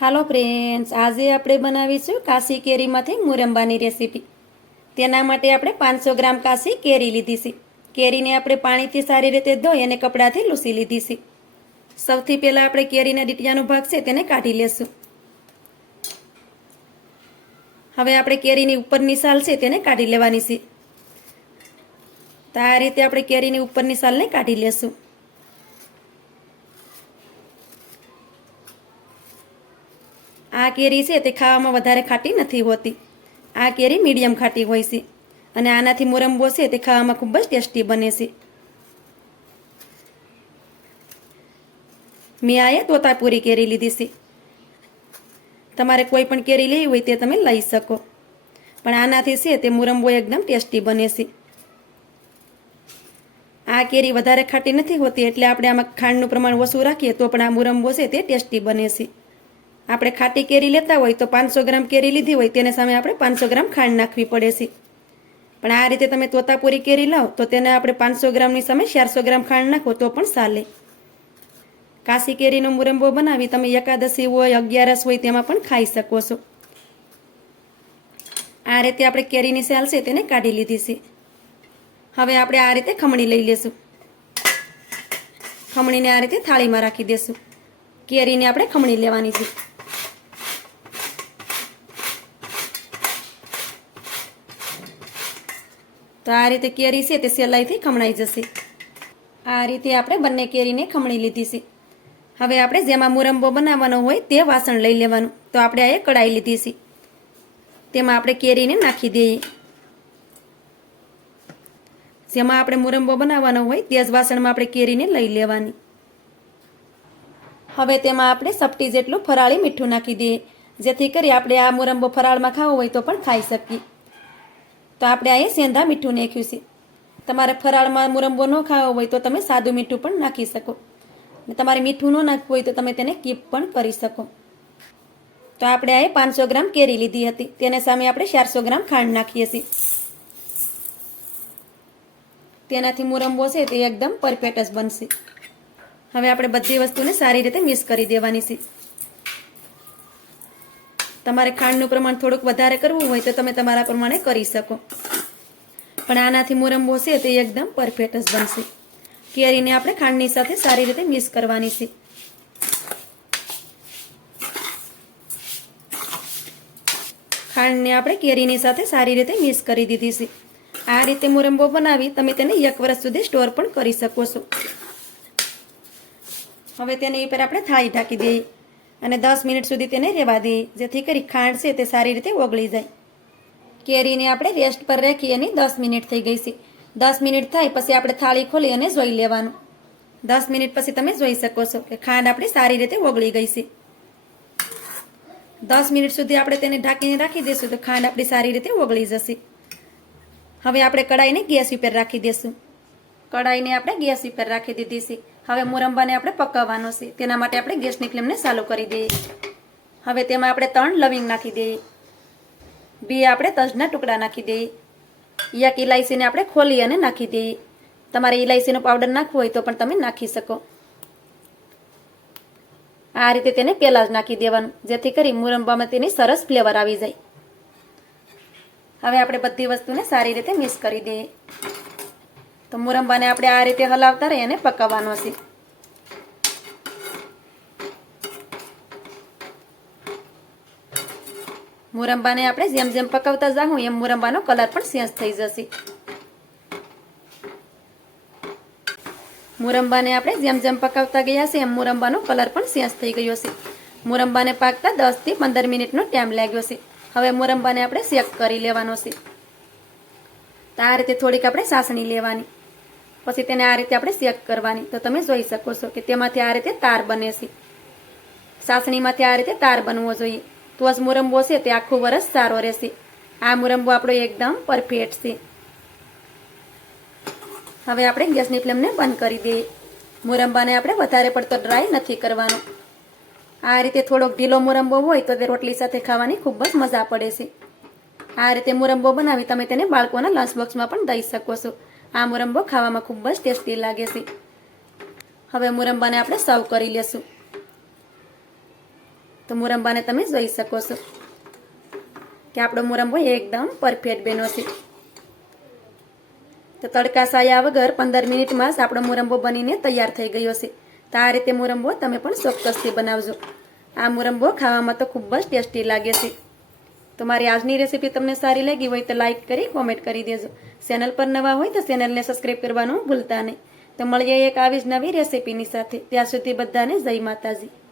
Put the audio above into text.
હાલો friends, આજે આપણે બનાવીશું કાશી કેરીમાંથી મુરંબાની રેસીપી। તેના માટે આપણે 500 ગ્રામ કાશી કેરી લીધી છે। કેરીને આપણે પાણીથી સારી રીતે ધોઈ અને કપડાથી લૂછી લીધી છે। સૌથી પહેલાં આપણે કેરીના ડીટીયાનો ભાગ છે તેને કાઢી લેશું। હવે આપણે કેરીની ઉપરની સાલ છે તેને કાઢી લેવાની છે। તો આ રીતે આપણે કેરીની ઉપરની સાલને કાઢી લેશું। આ કેરી છે તે ખાવામાં વધારે ખાટી નથી હોતી। આ કેરી મીડિયમ ખાટી હોય છે અને આનાથી મુરંબો છે તે ખાવામાં ખૂબ જ ટેસ્ટી બને છે। મેં આ તોતાપુરી કેરી લીધી છે। તમારે કોઈ પણ કેરી લેવી હોય તે તમે લઈ શકો, પણ આનાથી છે તે મુરંબો એકદમ ટેસ્ટી બને છે। આ કેરી વધારે ખાટી નથી હોતી એટલે આપણે આમાં ખાંડનું પ્રમાણ ઓછું રાખીએ તો પણ આ મુરંબો છે તે ટેસ્ટી બને છે। આપણે ખાટી કેરી લેતા હોય તો 500 ગ્રામ કેરી લીધી હોય તેને સામે આપણે 500 ગ્રામ ખાંડ નાખવી પડે છે, પણ આ રીતે તમે તોતાપુરી કેરી લાવો તો તેને આપણે 500 ગ્રામની સામે 400 ગ્રામ ખાંડ નાખો તો પણ ચાલે। કાશી કેરીનો મુરંબો બનાવી તમે એકાદશી હોય, 11 હોય તેમાં પણ ખાઈ શકો છો। આ રીતે આપણે કેરીની સાલ છે તેને કાઢી લીધી છે। હવે આપણે આ રીતે ખમણી લઈ લેશું। ખમણીને આ રીતે થાળીમાં રાખી દેશું। કેરીને આપણે ખમણી લેવાની છે। તો આ રીતે કેરી છે તે સહેલાઈથી ખમણાઈ જશે। આ રીતે આપણે બંને કેરીને ખમણી લીધી છે। હવે આપણે જેમાં મુરંબો બનાવવાનો હોય તે વાસણ લઈ લેવાનું। તો આપણે આ કઢાઈ લીધી છે, તેમાં આપણે કેરીને નાખી દઈએ। જેમાં આપણે મુરંબો બનાવવાનો હોય તે જ વાસણમાં આપણે કેરીને લઈ લેવાની। હવે તેમાં આપણે ચપટી જેટલું ફરાળી મીઠું નાખી દઈએ, જેથી કરી આપણે આ મુરંબો ફરાળમાં ખાવો હોય તો પણ ખાઈ શકીએ। તો આપણે અહીં સેંધા મીઠું નાખ્યું છે। તમારે ફરાળમાં મુરંબો ન ખાવો હોય તો તમે સાદું મીઠું પણ નાખી શકો, ને તમારે મીઠું ન નાખવું હોય તો તમે તેને કીપ પણ કરી શકો। તો આપણે અહીં 500 ગ્રામ કેરી લીધી હતી, તેને સામે આપણે 400 ગ્રામ ખાંડ નાખીએ છીએ। તેનાથી મુરંબો છે તે એકદમ પરફેક્ટ જ બનશે। હવે આપણે બધી વસ્તુને સારી રીતે મિક્સ કરી દેવાની છે। તમારે ખાંડનું પ્રમાણ થોડુંક વધારે કરવું હોય તો તમે તમારા પ્રમાણે કરી શકો, પણ આનાથી મુરંબો છે તે એકદમ પરફેક્ટ જ બનશે। કેરીને આપણે ખાંડની સાથે સારી રીતે મિક્સ કરવાની છે। ખાંડને આપણે કેરીની સાથે સારી રીતે મિક્સ કરી દીધી છે। આ રીતે મુરંબો બનાવી તમે તેને 1 વર્ષ સુધી સ્ટોર પણ કરી શકો છો। હવે તેની ઉપર આપણે થાળી ઢાંકી દઈએ અને 10 મિનિટ સુધી તેને રહેવા દઈએ, જેથી કરી ખાંડ છે તે સારી રીતે ઓગળી જાય। કેરીને આપણે રેસ્ટ પર રાખી અને 10 મિનિટ થઈ ગઈ છે। 10 મિનિટ થાય પછી આપણે થાળી ખોલી અને જોઈ લેવાનું। 10 મિનિટ પછી તમે જોઈ શકો છો કે ખાંડ આપણી સારી રીતે ઓગળી ગઈ છે। 10 મિનિટ સુધી આપણે તેને ઢાંકીને રાખી દઈશું તો ખાંડ આપણી સારી રીતે ઓગળી જશે। હવે આપણે કડાઈને ગેસ ઉપર રાખી દઈશું। કડાઈને આપણે ગેસ ઉપર રાખી દીધી છે। હવે મુરંબાને આપણે પકાવવાનો છે, તેના માટે આપણે ગેસની ફ્લેમને ચાલુ કરી દઈએ। હવે તેમાં આપણે 3 લવિંગ નાખી દઈએ, 2 આપણે તજના ટુકડા નાખી દઈએ, 1 ઇલાયચીને આપણે ખોલી અને નાખી દઈએ। તમારે ઇલાયચીનો પાવડર નાખવો હોય તો પણ તમે નાખી શકો। આ રીતે તેને પહેલાં જ નાખી દેવાનું, જેથી કરી મુરંબામાં તેની સરસ ફ્લેવર આવી જાય। હવે આપણે બધી વસ્તુને સારી રીતે મિક્સ કરી દઈએ। તો મુરંબાને આપણે આ રીતે હલાવતા રહી અને પકાવવાનો છે। મુરંબાને આપણે જેમ જેમ પકાવતા જાઉં એમ મુરંબાનો કલર પણ ચેન્જ થઈ જશે। મુરંબાને આપણે જેમ જેમ પકાવતા ગયા છે એમ મુરંબાનો કલર પણ ચેન્જ થઈ ગયો છે। મુરંબાને પાકતા 10 થી 15 મિનિટનો ટાઈમ લાગ્યો છે। હવે મુરંબાને આપણે શેક કરી લેવાનો છે। તો આ રીતે થોડીક આપણે ચાસણી લેવાની, પછી તેને આ રીતે આપણે શેક કરવાની। તો તમે જોઈ શકો છો કે તેમાંથી આ રીતે તાર બને છે। ચાસણીમાંથી આ રીતે તાર બનવો જોઈએ, તો જ મુરંબો છે તે આખું વરસ સારો રહેશે। આ મુરંબો આપણો એકદમ પરફેક્ટ છે। હવે આપણે ગેસની ફ્લેમને બંધ કરી દઈએ। મુરંબાને આપણે વધારે પડતો ડ્રાય નથી કરવાનો। આ રીતે થોડોક ઢીલો મુરંબો હોય તો તે રોટલી સાથે ખાવાની ખૂબ જ મજા પડે છે। આ રીતે મુરંબો બનાવી તમે તેને બાળકોના લંચ બોક્સમાં પણ દઈ શકો છો। આ મુરંબો ખાવામાં ખૂબ જ ટેસ્ટી લાગે છે। હવે મુરંબાને આપણે સર્વ કરી લેશું। તો મુરંબાને તમે જોઈ શકો છો કે આપણો મુરંબો એકદમ પરફેક્ટ બન્યો છે. તો તડકા સાયા વગર 15 મિનિટમાં જ આપણો મુરંબો બનીને તૈયાર થઈ ગયો છે. તો આ રીતે મુરંબો તમે પણ ચોક્કસથી બનાવજો. આ મુરંબો ખાવામાં તો ખૂબ જ ટેસ્ટી લાગે છે. તો મારી આજની રેસીપી તમને સારી લાગી હોય તો લાઈક કરી કોમેન્ટ કરી દેજો. ચેનલ પર નવા હોય તો ચેનલને સબસ્ક્રાઈબ કરવાનું ભૂલતા નહીં. તો મળીએ એક આવી જ નવી રેસીપીની સાથે. ત્યાં સુધી બધાને જય માતાજી.